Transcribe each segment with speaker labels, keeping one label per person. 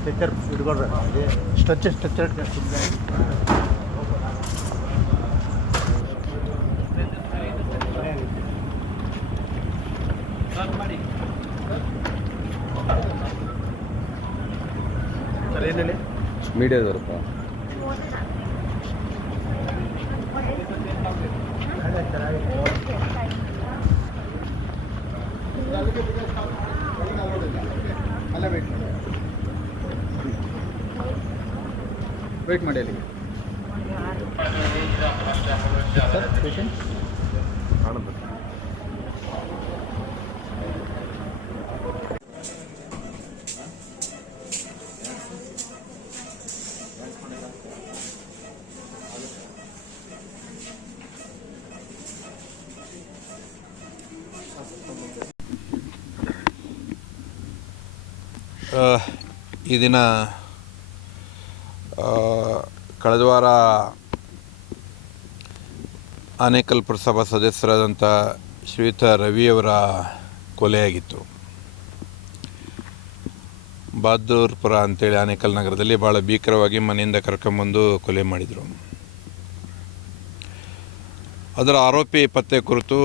Speaker 1: Stretcher ಹಿಡ್ಕೊಡ್ರೆ stretcher stretcher sir
Speaker 2: ಮೀಡಿಯಾದವ್ರಪ್ಪ
Speaker 1: ಅಲ್ಲ ವೇಟ್
Speaker 2: ವೆಯ್ಟ್ ಮಾಡಿ ಅಲ್ಲಿಗೆ.
Speaker 1: ಸರ್ ಪೇಷಂಟ್
Speaker 3: ಈ ದಿನ ಕಳೆದ ವಾರ ಆನೇಕಲ್ ಪುರಸಭಾ ಸದಸ್ಯರಾದಂಥ ಶ್ರೀಯುತ ರವಿಯವರ ಕೊಲೆಯಾಗಿತ್ತು. ಬಹದ್ದೂರ್ಪುರ ಅಂತೇಳಿ ಆನೇಕಲ್ ನಗರದಲ್ಲಿ ಭಾಳ ಭೀಕರವಾಗಿ ಮನೆಯಿಂದ ಕರ್ಕೊಂಬಂದು ಕೊಲೆ ಮಾಡಿದರು. ಅದರ ಆರೋಪಿ ಪತ್ತೆ ಕುರಿತು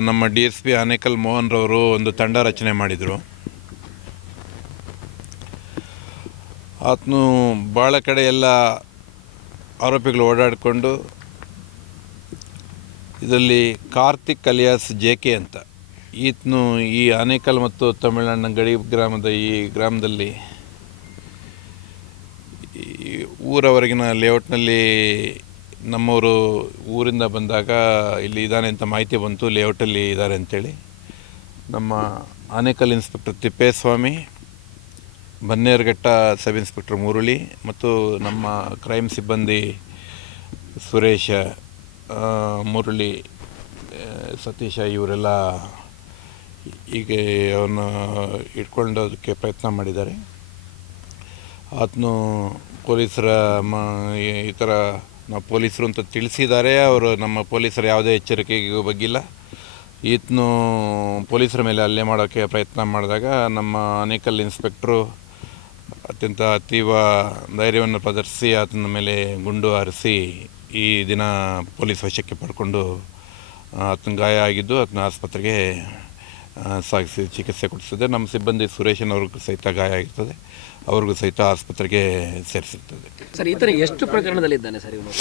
Speaker 3: ನಮ್ಮ ಡಿ ಎಸ್ ಪಿ ಆನೇಕಲ್ ಮೋಹನ್ರವರು ಒಂದು ತಂಡ ರಚನೆ ಮಾಡಿದರು. ಆತನು ಭಾಳ ಕಡೆ ಎಲ್ಲ ಆರೋಪಿಗಳು ಓಡಾಡಿಕೊಂಡು ಇದರಲ್ಲಿ ಕಾರ್ತಿಕ್ ಅಲಿಯಾಸ್ ಜೆ ಕೆ ಅಂತ. ಈತನು ಈ ಆನೇಕಲ್ ಮತ್ತು ತಮಿಳುನಾಡಿನ ಗಡಿ ಗ್ರಾಮದ ಈ ಗ್ರಾಮದಲ್ಲಿ ಊರವರೆಗಿನ ಲೇಔಟ್ನಲ್ಲಿ ನಮ್ಮವರು ಊರಿಂದ ಬಂದಾಗ ಇಲ್ಲಿ ಇದ್ದಾನೆ ಅಂತ ಮಾಹಿತಿ ಬಂತು, ಲೇಔಟಲ್ಲಿ ಇದ್ದಾರೆ ಅಂತೇಳಿ. ನಮ್ಮ Anekal inspector Thippeswamy Bannerghatta sub inspector Murali ಮತ್ತು ನಮ್ಮ ಕ್ರೈಮ್ ಸಿಬ್ಬಂದಿ ಸುರೇಶ ಮುರುಳಿ ಸತೀಶ ಇವರೆಲ್ಲ ಈಗ ಅವನ್ನ ಇಟ್ಕೊಂಡೋದಕ್ಕೆ ಪ್ರಯತ್ನ ಮಾಡಿದ್ದಾರೆ. ಆತನು ಪೊಲೀಸರ ಮ, ಈ ಥರ ನಾವು ಪೊಲೀಸರು ಅಂತ ತಿಳಿಸಿದ್ದಾರೆ. ಅವರು ನಮ್ಮ ಪೊಲೀಸರ ಯಾವುದೇ ಎಚ್ಚರಿಕೆಗೂ ಬಗ್ಗಿಲ್ಲ. ಈತನು ಪೊಲೀಸರ ಮೇಲೆ ಹಲ್ಲೆ ಮಾಡೋಕ್ಕೆ ಪ್ರಯತ್ನ ಮಾಡಿದಾಗ ನಮ್ಮ ಅನೇಕಲ್ ಇನ್ಸ್ಪೆಕ್ಟ್ರು ಅತ್ಯಂತ ತೀವ್ರ ಧೈರ್ಯವನ್ನು ಪ್ರದರ್ಶಿಸಿ ಆತನ ಮೇಲೆ ಗುಂಡು ಹಾರಿಸಿ ಈ ದಿನ ಪೊಲೀಸ್ ವಶಕ್ಕೆ ಪಡ್ಕೊಂಡು ಆತನ ಗಾಯ ಆಗಿದ್ದು ಆತನ ಆಸ್ಪತ್ರೆಗೆ ಸಾಗಿಸಿ ಚಿಕಿತ್ಸೆ ಕೊಡಿಸಿದೆ. ನಮ್ಮ ಸಿಬ್ಬಂದಿ ಸುರೇಶನ್ ಅವ್ರಿಗೂ ಸಹಿತ ಗಾಯ ಆಗಿರ್ತದೆ. ಅವ್ರಿಗೂ ಸಹಿತ ಆಸ್ಪತ್ರೆಗೆ ಸೇರಿಸಿರ್ತದೆ.
Speaker 4: ಸರ್ ಈ ಥರ ಎಷ್ಟು ಪ್ರಕರಣದಲ್ಲಿದ್ದಾನೆ ಸರ್ ಇವನು?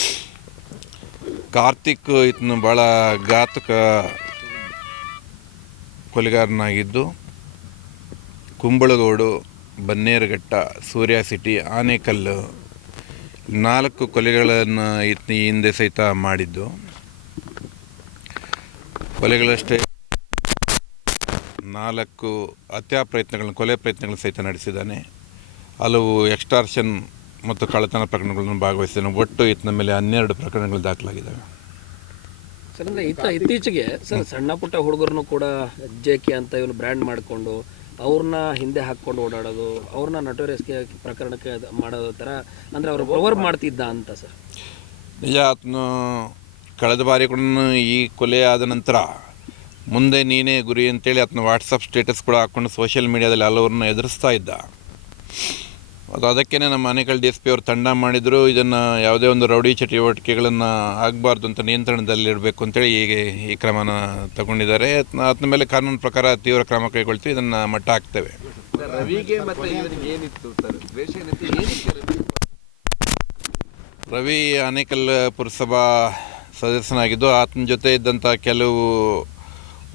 Speaker 3: ಕಾರ್ತಿಕ್ ಈತನು ಭಾಳ ಘಾತಕ ಕೊಲೆಗಾರನಾಗಿದ್ದು ಕುಂಬಳಗೋಡು ಬನ್ನೇರುಘಟ್ಟ, ಸೂರ್ಯ ಸಿಟಿ ಆನೇಕಲ್ ನಾಲ್ಕು ಕೊಲೆಗಳನ್ನು ಈ ಹಿಂದೆ ಸಹಿತ ಮಾಡಿದ್ದು. ಕೊಲೆಗಳಷ್ಟೇ ನಾಲ್ಕು ಹತ್ಯಾ ಪ್ರಯತ್ನಗಳನ್ನು, ಕೊಲೆ ಪ್ರಯತ್ನಗಳನ್ನು ಸಹಿತ ನಡೆಸಿದ್ದಾನೆ. ಹಲವು ಎಕ್ಸ್ಟಾರ್ಷನ್ ಮತ್ತು ಕಳ್ಳತನ ಪ್ರಕರಣಗಳನ್ನು ಭಾಗವಹಿಸಿದ್ದಾನೆ. ಒಟ್ಟು ಈತನ ಮೇಲೆ ಹನ್ನೆರಡು ಪ್ರಕರಣಗಳು ದಾಖಲಾಗಿದ್ದಾವೆ.
Speaker 4: ಸರ್, ಅಂದರೆ ಇತ್ತ ಇತ್ತೀಚೆಗೆ, ಸರ್, ಸಣ್ಣ ಪುಟ್ಟ ಹುಡುಗರನ್ನು ಕೂಡ ಜೆ ಕೆ ಅಂತ ಇವನು ಬ್ರ್ಯಾಂಡ್ ಮಾಡಿಕೊಂಡು ಅವ್ರನ್ನ ಹಿಂದೆ ಹಾಕ್ಕೊಂಡು ಓಡಾಡೋದು ಅವ್ರನ್ನ ನಟೋರಿಯಸ್ಗೆ ಪ್ರಕರಣಕ್ಕೆ ಮಾಡೋದ ಮಾಡೋ ಥರ ಅಂದರೆ ಅವರು ಪವರ್ ಮಾಡ್ತಿದ್ದ ಅಂತ ಸರ್.
Speaker 3: ನಿಜ ಆತನು ಕಳೆದ ಬಾರಿ ಕೂಡ ಈ ಕೊಲೆ ಆದ ನಂತರ ಮುಂದೆ ನೀನೇ ಗುರಿ ಅಂತೇಳಿ ಆತನ ವಾಟ್ಸಪ್ ಸ್ಟೇಟಸ್ ಕೂಡ ಹಾಕ್ಕೊಂಡು ಸೋಷಿಯಲ್ ಮೀಡಿಯಾದಲ್ಲಿ ಹಲವರನ್ನ ಎದುರಿಸ್ತಾ ಇದ್ದ. ಅದು ಅದಕ್ಕೇ ನಮ್ಮ ಆನೇಕಲ್ ಡಿ ಎಸ್ ಪಿ ಅವರು ತಂಡ ಮಾಡಿದರು ಇದನ್ನು ಯಾವುದೇ ಒಂದು ರೌಡಿ ಚಟುವಟಿಕೆಗಳನ್ನು ಆಗಬಾರ್ದು ಅಂತ ನಿಯಂತ್ರಣದಲ್ಲಿರಬೇಕು ಅಂತೇಳಿ ಹೀಗೆ ಈ ಕ್ರಮನ ತಗೊಂಡಿದ್ದಾರೆ. ಆತನ ಆತನ ಮೇಲೆ ಕಾನೂನು ಪ್ರಕಾರ ತೀವ್ರ ಕ್ರಮ ಕೈಗೊಳ್ತೀವಿ ಇದನ್ನು ಮಟ್ಟ ಹಾಕ್ತೇವೆ?
Speaker 2: ರವಿ?
Speaker 3: ಆನೇಕಲ್ ಪುರಸಭಾ ಸದಸ್ಯನಾಗಿದ್ದು ಆತನ ಜೊತೆ ಇದ್ದಂಥ ಕೆಲವು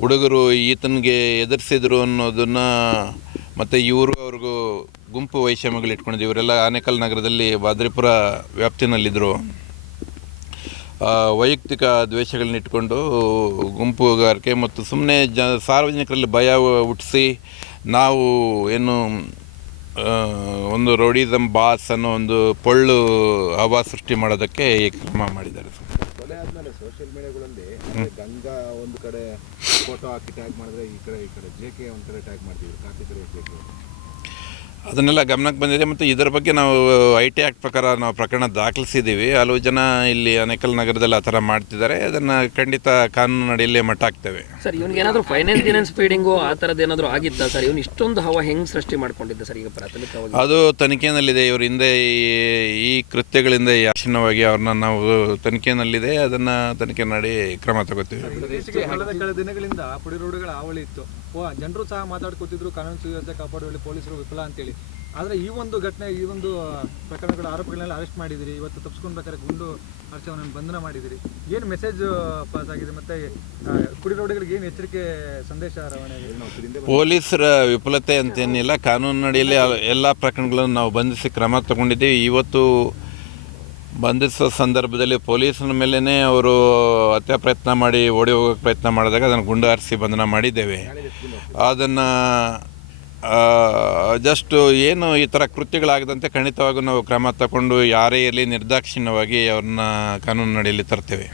Speaker 3: ಹುಡುಗರು ಈತನಿಗೆ ಎದುರಿಸಿದ್ರು ಅನ್ನೋದನ್ನು ಮತ್ತು ಇವರು ಅವ್ರಿಗೂ ಗುಂಪು ವೈಷಮ್ಯಗಳು ಇಟ್ಕೊಂಡಿದ್ದು. ಇವರೆಲ್ಲ ಆನೇಕಲ್ ನಗರದಲ್ಲಿ ಬಾದ್ರಿಪುರ ವ್ಯಾಪ್ತಿನಲ್ಲಿದ್ದರು ವೈಯಕ್ತಿಕ ದ್ವೇಷಗಳನ್ನ ಇಟ್ಕೊಂಡು ಗುಂಪುಗಾರಿಕೆ ಮತ್ತು ಸುಮ್ಮನೆ ಜ, ಸಾರ್ವಜನಿಕರಲ್ಲಿ ಭಯ ಹುಟ್ಟಿಸಿ ನಾವು ಏನು ಒಂದು ರೌಡಿಸಮ್ ಬಾಸ್ ಅನ್ನೋ ಒಂದು ಪೊಳ್ಳು ಹವಾ ಸೃಷ್ಟಿ ಮಾಡೋದಕ್ಕೆ ಈ ಕ್ರಮ ಮಾಡಿದ್ದಾರೆ
Speaker 5: ಸೋಷಿಯಲ್ ಮೀಡಿಯಾಗಳಲ್ಲಿ ಗಂಗಾ ಒಂದು ಕಡೆ ಫೋಟೋ ಹಾಕಿ ಟ್ಯಾಗ್ ಮಾಡಿದ್ರೆ ಈ ಕಡೆ ಈ ಕಡೆ ಜೆ ಕೆ ಒಂದು ಕಡೆ ಟ್ಯಾಗ್ ಮಾಡ್ತಿದ್ರು ಕಾರ್ತಿಕ್ ಜೆ ಕೆ
Speaker 3: ಅದನ್ನೆಲ್ಲ ಗಮನಕ್ಕೆ ಬಂದಿದೆ ಮತ್ತು ಇದರ ಬಗ್ಗೆ ನಾವು ಐ ಟಿ ಆ್ಯಕ್ಟ್ ಪ್ರಕಾರ ನಾವು ಪ್ರಕರಣ ದಾಖಲಿಸಿದ್ದೀವಿ. ಹಲವು ಜನ ಇಲ್ಲಿ ಅನೇಕಲ್ ನಗರದಲ್ಲಿ ಆ ಥರ ಮಾಡ್ತಿದ್ದಾರೆ. ಅದನ್ನು ಖಂಡಿತ ಕಾನೂನು ಅಡಿಯಲ್ಲಿ ಮಟ್ಟ ಹಾಕ್ತೇವೆ.
Speaker 4: ಸರ್ ಇವನಿಗೆ ಏನಾದರೂ ಫೈನಾನ್ಸ್ ಫೈನಾನ್ಸ್ ಫೀಡಿಂಗು ಆ ಥರದ್ದು ಏನಾದರೂ ಆಗಿತ್ತಾ ಸರ್? ಇವನು ಇಷ್ಟೊಂದು ಹವಾ ಹೆಂಗೆ ಸೃಷ್ಟಿ ಮಾಡ್ಕೊಂಡಿದ್ದ ಸರ್ ಈಗ ಪ್ರಾಥಮಿಕವಾಗಿ?
Speaker 3: ಅದು ತನಿಖೆಯಲ್ಲಿದೆ. ಇವ್ರ ಹಿಂದೆ ಈ- ಈ ಕೃತ್ಯಗಳಿಂದ ಯಾಶನವಾಗಿ ಅವ್ರನ್ನ ನಾವು ತನಿಖೆಯಲ್ಲಿದೆ. ಅದನ್ನು ತನಿಖೆ ಮಾಡಿ ಕ್ರಮ ತಗೋತೀವಿ.
Speaker 6: ಕಳೆದ ದಿನಗಳಿಂದ ಪುಡಿ ರೋಡ್ಗಳ ಹಾವಳಿ ಇತ್ತು. ಓ ಜನರು ಸಹ ಮಾತಾಡ್ಕೊತಿದ್ರು. ಕಾನೂನು ಸುವ್ಯವಸ್ಥೆ ಕಾಪಾಡುವಲ್ಲಿ ಪೊಲೀಸರು ವಿಫಲ ಅಂತೇಳಿ. ಆದರೆ ಈ ಒಂದು ಘಟನೆ, ಈ ಒಂದು ಪ್ರಕರಣಗಳ ಆರೋಪಗಳನ್ನೆಲ್ಲ ಅರೆಸ್ಟ್ ಮಾಡಿದಿರಿ. ಇವತ್ತು ತಪ್ಪಿಸ್ಕೊಳ್ಬೇಕಾದ್ರೆ ಗುಂಡು ಹರ್ಷವನನ್ನು ಬಂಧನ ಮಾಡಿದಿರಿ. ಏನು ಮೆಸೇಜ್ ಪಾಸ್ ಆಗಿದೆ? ಮತ್ತೆ ಕುಡಿರೋಡಿಗಳಿಗೆ ಏನು ಎಚ್ಚರಿಕೆ, ಸಂದೇಶ ರವಾನೆ
Speaker 3: ಪೊಲೀಸರ ವಿಫಲತೆ ಅಂತೇನಿಲ್ಲ. ಕಾನೂನು ಅಡಿಯಲ್ಲಿ ಎಲ್ಲ ಪ್ರಕರಣಗಳನ್ನು ನಾವು ಬಂಧಿಸಿ ಕ್ರಮ ತಗೊಂಡಿದ್ದೀವಿ. ಇವತ್ತು ಬಂಧಿಸೋ ಸಂದರ್ಭದಲ್ಲಿ ಪೊಲೀಸನ ಮೇಲೇ ಅವರು ಹತ್ಯೆ ಪ್ರಯತ್ನ ಮಾಡಿ, ಓಡಿ ಹೋಗೋಕ್ಕೆ ಪ್ರಯತ್ನ ಮಾಡಿದಾಗ ಅದನ್ನು ಗುಂಡು ಹಾರಿಸಿ ಬಂಧನ ಮಾಡಿದ್ದೇವೆ. ಅದನ್ನು ಜಸ್ಟ್ ಏನು ಈ ಥರ ಕೃತ್ಯಗಳಾಗದಂತೆ ಖಂಡಿತವಾಗೂ ನಾವು ಕ್ರಮ ತಗೊಂಡು ಯಾರೇ ಇರಲಿ ನಿರ್ದಾಕ್ಷಿಣ್ಯವಾಗಿ ಅವ್ರನ್ನ ಕಾನೂನು ಅಡಿಯಲ್ಲಿ ತರ್ತೇವೆ.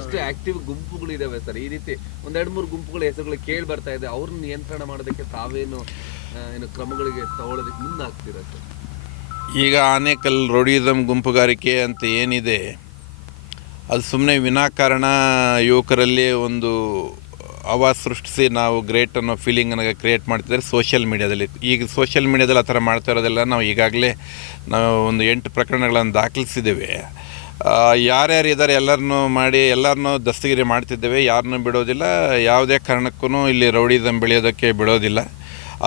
Speaker 2: ಎಷ್ಟು ಆಕ್ಟಿವ್ ಗುಂಪುಗಳು ಇದಾವೆ ಸರ್. ಈ ರೀತಿ ಒಂದೆರಡು ಮೂರು ಗುಂಪುಗಳ ಹೆಸರುಗಳು ಕೇಳಿ ಬರ್ತಾ ಇದೆ. ಅವ್ರನ್ನ ನಿಯಂತ್ರಣ ಮಾಡೋದಕ್ಕೆ ತಾವೇನು ಏನು ಕ್ರಮಗಳಿಗೆ ತಗೊಳ್ಳೋದಕ್ಕೆ ಮುಂದಾಗ್ತೀರಾ ಸರ್?
Speaker 3: ಈಗ ಆನೇಕಲ್ ರೋಡಿಸಮ್ ಗುಂಪುಗಾರಿಕೆ ಅಂತ ಏನಿದೆ ಅದು ಸುಮ್ಮನೆ ವಿನಾಕಾರಣ ಯುವಕರಲ್ಲಿ ಒಂದು ಅವಾಜ್ ಸೃಷ್ಟಿಸಿ ನಾವು ಗ್ರೇಟ್ ಅನ್ನೋ ಫೀಲಿಂಗನ್ನು ಕ್ರಿಯೇಟ್ ಮಾಡ್ತಿದ್ದಾರೆ ಸೋಷಿಯಲ್ ಮೀಡ್ಯಾದಲ್ಲಿ ಈಗ ಸೋಷಿಯಲ್ ಮೀಡ್ಯಾದಲ್ಲಿ ಆ ಥರ ಮಾಡ್ತಾ ಇರೋದೆಲ್ಲ. ನಾವು ಈಗಾಗಲೇ ನಾವು ಒಂದು ಎಂಟು ಪ್ರಕರಣಗಳನ್ನು ದಾಖಲಿಸಿದ್ದೇವೆ. ಯಾರ್ಯಾರು ಇದ್ದಾರೆ ಎಲ್ಲರನ್ನೂ ಮಾಡಿ ಎಲ್ಲರನ್ನೂ ದಸ್ತಗಿರಿ ಮಾಡ್ತಿದ್ದೇವೆ. ಯಾರನ್ನೂ ಬಿಡೋದಿಲ್ಲ. ಯಾವುದೇ ಕಾರಣಕ್ಕೂ ಇಲ್ಲಿ ರೌಡಿಸಮ್ ಬೆಳೆಯೋದಕ್ಕೆ ಬಿಡೋದಿಲ್ಲ.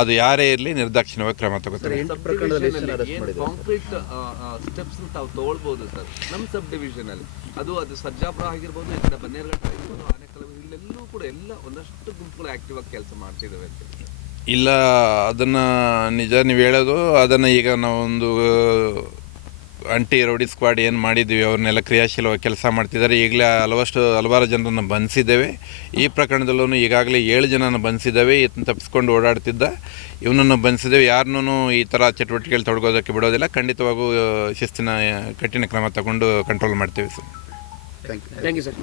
Speaker 3: ಅದು ಯಾರೇ ಇರಲಿ ನಿರ್ದಾಕ್ಷಿಣ್ಯವಾಗಿ ಕ್ರಮ ತಗೋತಾರೆ.
Speaker 2: ಕಾಂಕ್ರೀಟ್ ಸ್ಟೆಪ್ಸ್ ತಾವು ತಗೊಳ್ಬಹುದು ಸರ್. ನಮ್ಮ ಸಬ್ ಡಿವಿಷನ್ ಅಲ್ಲಿ. ಅದು ಅದು ಸರ್ಜಾಪುರ ಆಗಿರ್ಬೋದು ಕಡೆ ಎಲ್ಲ ಒಂದಷ್ಟು ಗುಂಪುಗಳು ಆಕ್ಟಿವ್ ಆಗಿ ಕೆಲಸ ಮಾಡ್ತಿದ್ದಾವೆ ಅಂತ.
Speaker 3: ಇಲ್ಲ ಅದನ್ನು ನಿಜ ನೀವು ಹೇಳೋದು ಅದನ್ನು ಈಗ ನಾವೊಂದು ಅಂಟಿ ರೌಡಿ ಸ್ಕ್ವಾಡ್ ಏನು ಮಾಡಿದ್ದೀವಿ ಅವ್ರನ್ನೆಲ್ಲ ಕ್ರಿಯಾಶೀಲವಾಗಿ ಕೆಲಸ ಮಾಡ್ತಿದ್ದಾರೆ ಈಗಲೇ ಹಲವಷ್ಟು ಹಲವಾರು ಜನರನ್ನು ಬಂಧಿಸಿದ್ದೇವೆ ಈ ಪ್ರಕರಣದಲ್ಲೂ ಈಗಾಗಲೇ ಏಳು ಜನನ ಬಂಧಿಸಿದ್ದೇವೆ ಈತನ ತಪ್ಪಿಸ್ಕೊಂಡು ಓಡಾಡ್ತಿದ್ದ. ಇವನನ್ನು ಬಂಧಿಸಿದ್ದೇವೆ ಯಾರನ್ನೂ ಈ ಥರ ಚಟುವಟಿಕೆಗಳು ತೊಡಗೋದಕ್ಕೆ ಬಿಡೋದಿಲ್ಲ. ಖಂಡಿತವಾಗೂ ಶಿಸ್ತಿನ ಕಠಿಣ ಕ್ರಮ ತಗೊಂಡು ಕಂಟ್ರೋಲ್ ಮಾಡ್ತೀವಿ sir.
Speaker 1: Thank you
Speaker 4: thank you sir